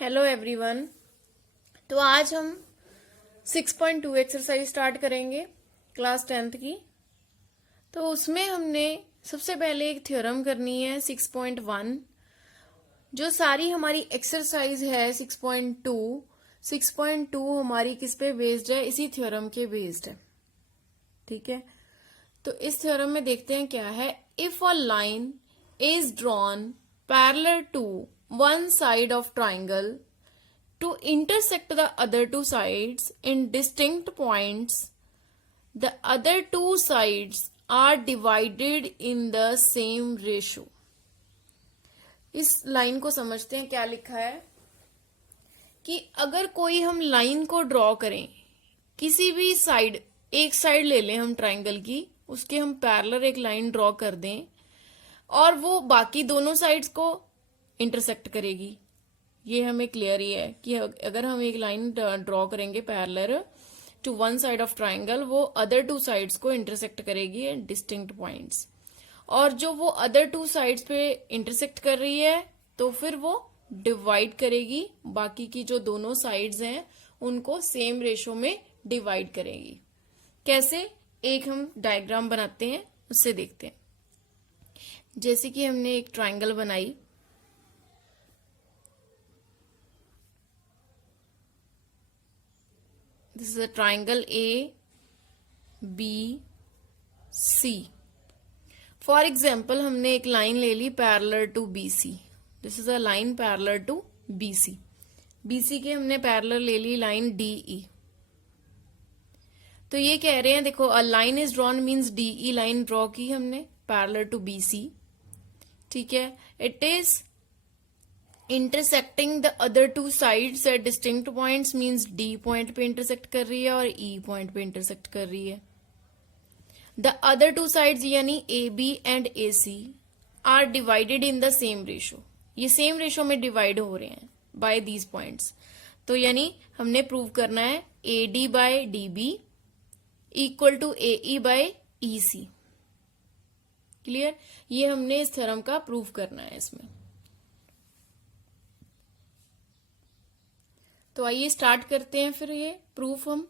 Hello everyone. तो आज हम 6.2 एक्सरसाइज स्टार्ट करेंगे क्लास 10th की। तो उसमें हमने सबसे पहले एक थ्योरम करनी है 6.1। जो सारी हमारी एक्सरसाइज है 6.2 हमारी किस पे बेस्ड है, इसी थ्योरम के बेस्ड है। ठीक है, तो इस थ्योरम में देखते हैं क्या है। If a line is drawn parallel to one side of triangle to intersect the other two sides in distinct points, the other two sides are divided in the same ratio. इस line को समझते हैं क्या लिखा है कि अगर कोई हम लाइन को ड्रॉ करें, किसी भी साइड, एक साइड ले लें हम ट्राइंगल की, उसके हम पैरेलल एक लाइन ड्रॉ कर दें और वो बाकी दोनों साइड्स को इंटरसेक्ट करेगी। ये हमें क्लियर ही है कि अगर हम एक लाइन ड्रॉ करेंगे parallel to one side of triangle, वो अदर टू साइड्स को इंटरसेक्ट करेगी एट डिस्टिंक्ट पॉइंट्स। और जो वो अदर टू साइड्स पे इंटरसेक्ट कर रही है तो फिर वो डिवाइड करेगी, बाकी की जो दोनों साइड्स हैं उनको सेम रेशो में डिवाइड करेगी। कैसे, एक हम डायग्राम बनाते हैं, उससे देखते हैं। जैसे कि हमने एक ट्राइंगल बनाई, this is a triangle A B C. For example हमने एक लाइन ले ली parallel to B C. This is a line parallel to B C. B C के हमने पैरेलल ले ली लाइन डी ई। तो ये कह रहे हैं, देखो, a line is drawn means D E line draw की हमने पैरेलल टू बी सी। ठीक है, it is intersecting the other two sides at distinct points, means D point पे इंटरसेक्ट कर रही है और ई पॉइंट पे इंटरसेक्ट कर रही है। द अदर टू साइड्स यानी A B and A C are divided in the same ratio. ये सेम रेशो में डिवाइड हो रहे हैं बाय दीज पॉइंट्स। तो यानी हमने प्रूव करना है A D by D B equal to A E by E C. Clear, ये हमने इस थ्योरम का प्रूव करना है इसमें। तो आइए स्टार्ट करते हैं फिर ये प्रूफ। हम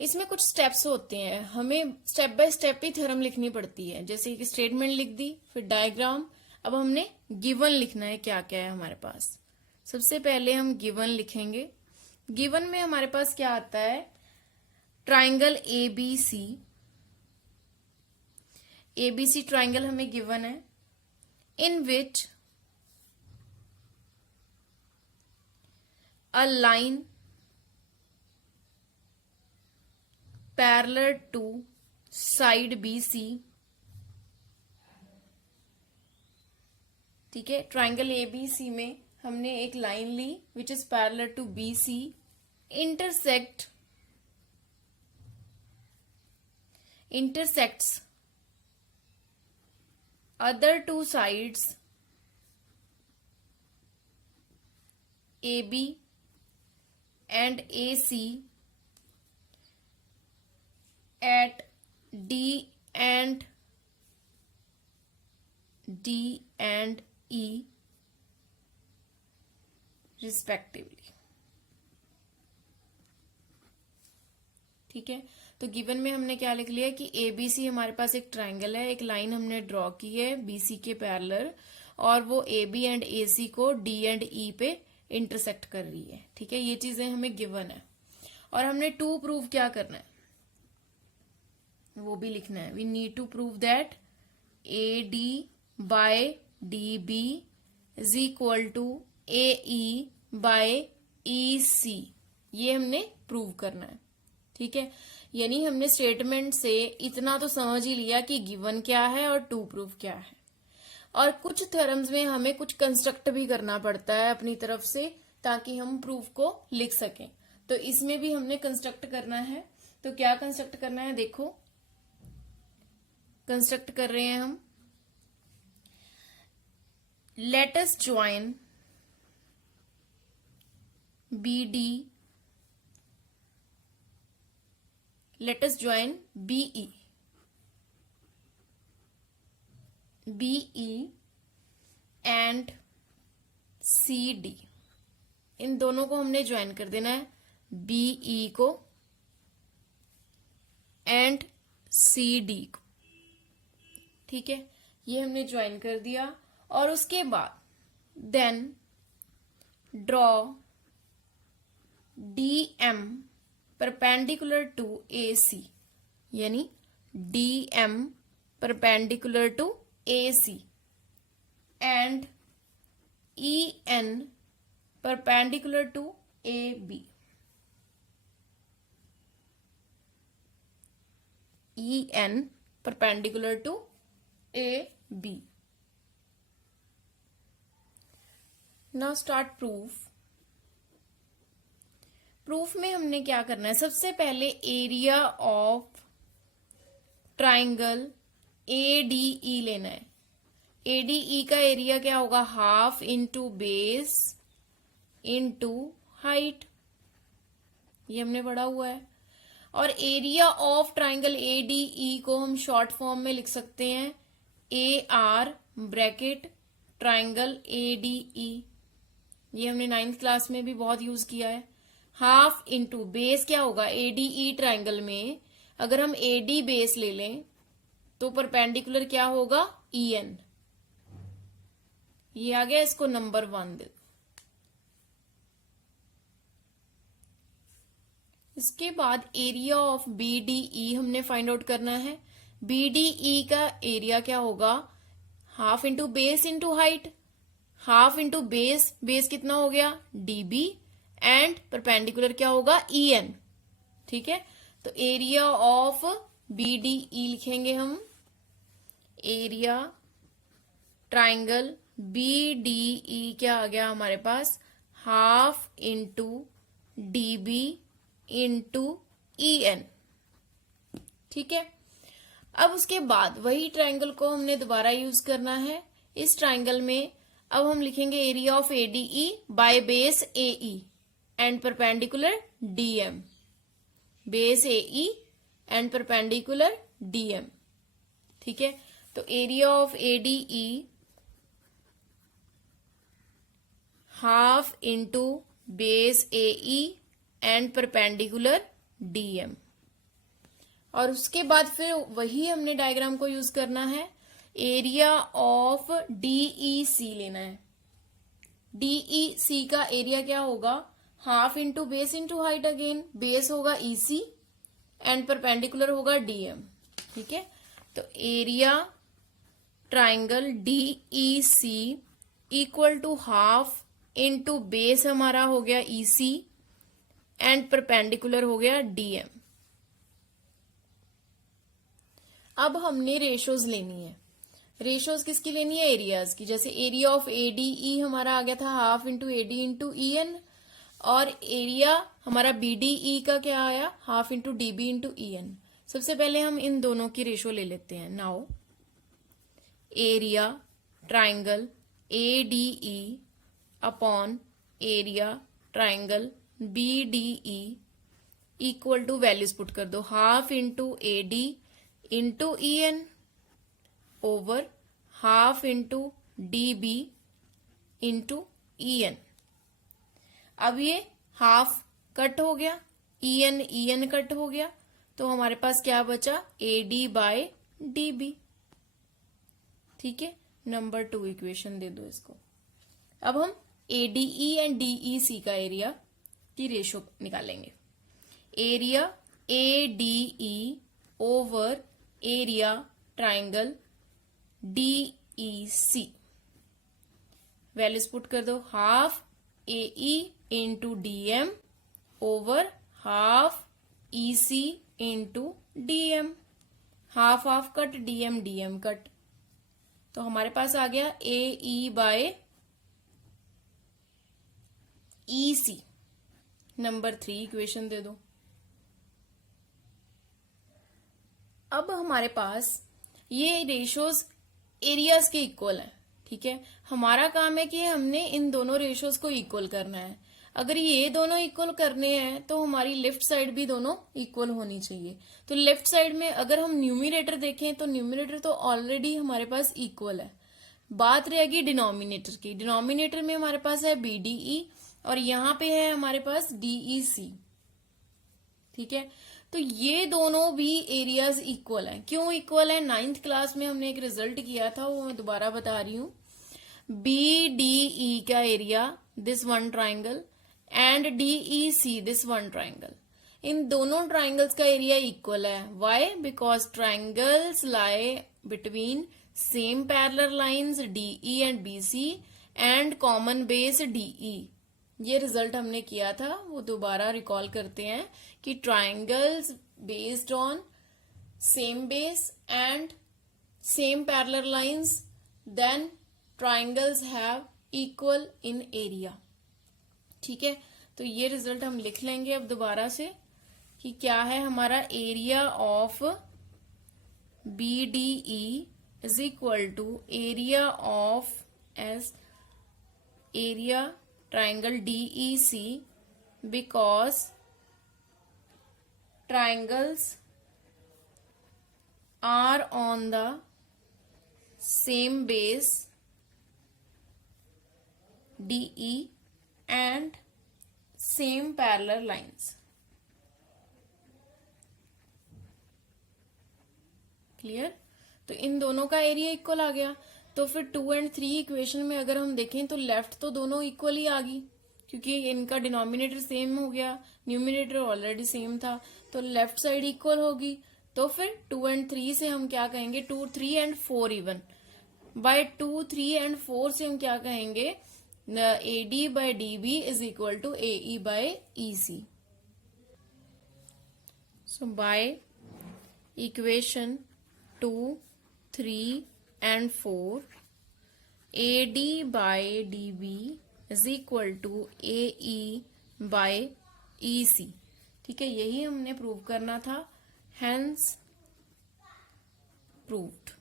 इसमें कुछ स्टेप्स होते हैं, हमें step by step he theorem लिखनी पड़ती है। जैसे कि स्टेटमेंट लिख दी, फिर डायग्राम। अब हमने गिवन लिखना है, क्या क्या है हमारे पास। सबसे पहले हम गिवन लिखेंगे। गिवन में हमारे पास क्या आता है, triangle A B C. A B C triangle हमें गिवन है, in which a line parallel to side BC। ठीक है, ट्राइंगल ABC में हमने एक लाइन ली which is parallel to BC, intersects other two sides AB and AC at D and E respectively। ठीक है, तो गिवन में हमने क्या लिख लिया कि ABC हमारे पास एक ट्राइंगल है, एक लाइन हमने ड्रॉ की है BC के पैरेलल, और वो AB एंड AC को D एंड E पे इंटरसेक्ट कर रही है। ठीक है, ये चीजें हमें गिवन है। और हमने टू प्रूव क्या करना है वो भी लिखना है। We need to prove that A D by D B is equal to A E by E C. ये हमने प्रूव करना है। ठीक है, यानी हमने स्टेटमेंट से इतना तो समझ ही लिया कि गिवन क्या है और टू प्रूफ क्या है। और कुछ थ्योरम्स में हमें कुछ कंस्ट्रक्ट भी करना पड़ता है अपनी तरफ से, ताकि हम प्रूफ को लिख सकें। तो इसमें भी हमने कंस्ट्रक्ट करना है। तो क्या कंस्ट्रक्ट करना है, देखो, कंस्ट्रक्ट कर रहे हैं हम। Let us join B D, let us join BE, BE and CD। इन दोनों को हमने ज्वाइन कर देना है, BE को एंड CD को। ठीक है, ये हमने ज्वाइन कर दिया। और उसके बाद then draw DM perpendicular to AC, यानी DM perpendicular to AC and EN perpendicular to AB। EN perpendicular to AB। Now start proof. Proof में हमने क्या करना है, सबसे पहले एरिया ऑफ ट्राइंगल ADE लेना है। ADE का एरिया क्या होगा, half into base into height, ये हमने पढ़ा हुआ है। और एरिया ऑफ ट्राइंगल ADE को हम शॉर्ट फॉर्म में लिख सकते हैं AR ब्रैकेट ट्राइंगल ADE, ये हमने 9th क्लास में भी बहुत यूज किया है। हाफ इंटू बेस क्या होगा, ADE ट्राइंगल में अगर हम AD बेस ले लें तो परपेंडिकुलर क्या होगा, EN। ये आ गया, इसको नंबर 1 दे दो। इसके बाद एरिया ऑफ BDE हमने फाइंड आउट करना है। BDE का एरिया क्या होगा, half into base into height. Half into base, base कितना हो गया DB एंड परपेंडिकुलर क्या होगा EN। ठीक है, तो एरिया ऑफ BDE लिखेंगे हम, एरिया ट्राइंगल BDE क्या आ गया हमारे पास, half into DB into EN। ठीक है, अब उसके बाद वही ट्राइंगल को हमने दोबारा यूज करना है। इस ट्राइंगल में अब हम लिखेंगे area of ADE by base AE and perpendicular DM, base AE and perpendicular DM। ठीक है, तो area of ADE half into base AE and perpendicular DM। और उसके बाद फिर वही हमने डायग्राम को यूज करना है, एरिया ऑफ DEC लेना है। DEC का एरिया क्या होगा, half into base into height, again base होगा EC एंड परपेंडिकुलर होगा DM। ठीक है, तो area triangle DEC equal to half into base हमारा हो गया EC एंड परपेंडिकुलर हो गया DM। अब हमने रेशोज लेनी है। रेशोज किसकी लेनी है, एरियाज की। जैसे एरिया ऑफ ADE हमारा आ गया था half into AD into EN, और एरिया हमारा BDE का क्या आया, half into DB into EN। सबसे पहले हम इन दोनों की रेशो ले लेते हैं। Now area triangle ADE upon area triangle BDE equal to, values put कर दो, half into AD into EN over half into DB into EN। अब ये हाफ कट हो गया, EN कट हो गया, तो हमारे पास क्या बचा, AD बाय DB। ठीक है, नंबर 2 इक्वेशन दे दो इसको। अब हम ADE एंड DEC का एरिया की रेशो निकालेंगे। Area ADE over area triangle DEC, values put कर दो, half AE into DM over half EC into DM, half half cut, DM cut, तो हमारे पास आ गया AE by EC। Number 3 equation दे दो। अब हमारे पास ये रेशोज एरियाज के इक्वल है। ठीक है, हमारा काम है कि हमने इन दोनों रेशोज को इक्वल करना है। अगर ये दोनों इक्वल करने हैं तो हमारी लेफ्ट साइड भी दोनों इक्वल होनी चाहिए। तो लेफ्ट साइड में अगर हम न्यूमिनेटर देखें तो न्यूमिनेटर तो ऑलरेडी हमारे पास इक्वल है। बात रहेगी डिनोमिनेटर की। डिनोमिनेटर में हमारे पास है BDE और यहां पे है हमारे पास DEC। ठीक है, तो ये दोनों भी एरियाज इक्वल हैं। क्यों इक्वल है? 9th क्लास में हमने एक रिजल्ट किया था, वो मैं दोबारा बता रही हूं। BDE का area this one triangle and DEC this one triangle, इन दोनों ट्राइंगल्स का एरिया इक्वल है। Why? Because triangles lie between same parallel lines DE and BC and common base DE। ये रिजल्ट हमने किया था, वो दोबारा रिकॉल करते हैं कि triangles based on same base and same parallel lines, then triangles have equal in area. ठीक है, तो ये रिजल्ट हम लिख लेंगे अब दोबारा से कि क्या है हमारा area of BDE is equal to area of area triangle DEC, because triangles are on the same base DE and same parallel lines। Clear? तो इन दोनों का एरिया इक्वल आ गया। तो फिर 2 और 3 इक्वेशन में अगर हम देखें तो लेफ्ट तो दोनों इक्वल ही आ गई, क्योंकि इनका डिनोमिनेटर सेम हो गया, न्यूमिनेटर ऑलरेडी सेम था, तो लेफ्ट साइड इक्वल होगी। तो फिर 2 और 3 से हम क्या कहेंगे? 2, 3 एंड 4 इवन। बाय 2, 3 एंड 4 से हम क्या कहेंगे? AD by DB is equal to AE by EC। So by equation 2, 3 and 4, AD by DB is equal to AE by EC। ठीक है, यही हमने प्रूव करना था, hence proved।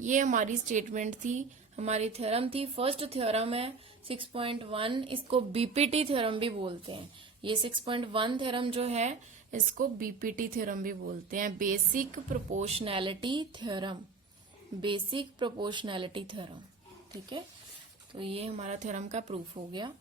ये हमारी स्टेटमेंट थी, हमारी थ्योरम थी। फर्स्ट थ्योरम है 6.1, इसको BPT थ्योरम भी बोलते हैं। ये 6.1 थ्योरम जो है इसको BPT थ्योरम भी बोलते हैं, basic proportionality theorem, basic proportionality theorem. ठीक है, तो ये हमारा थ्योरम का प्रूफ हो गया।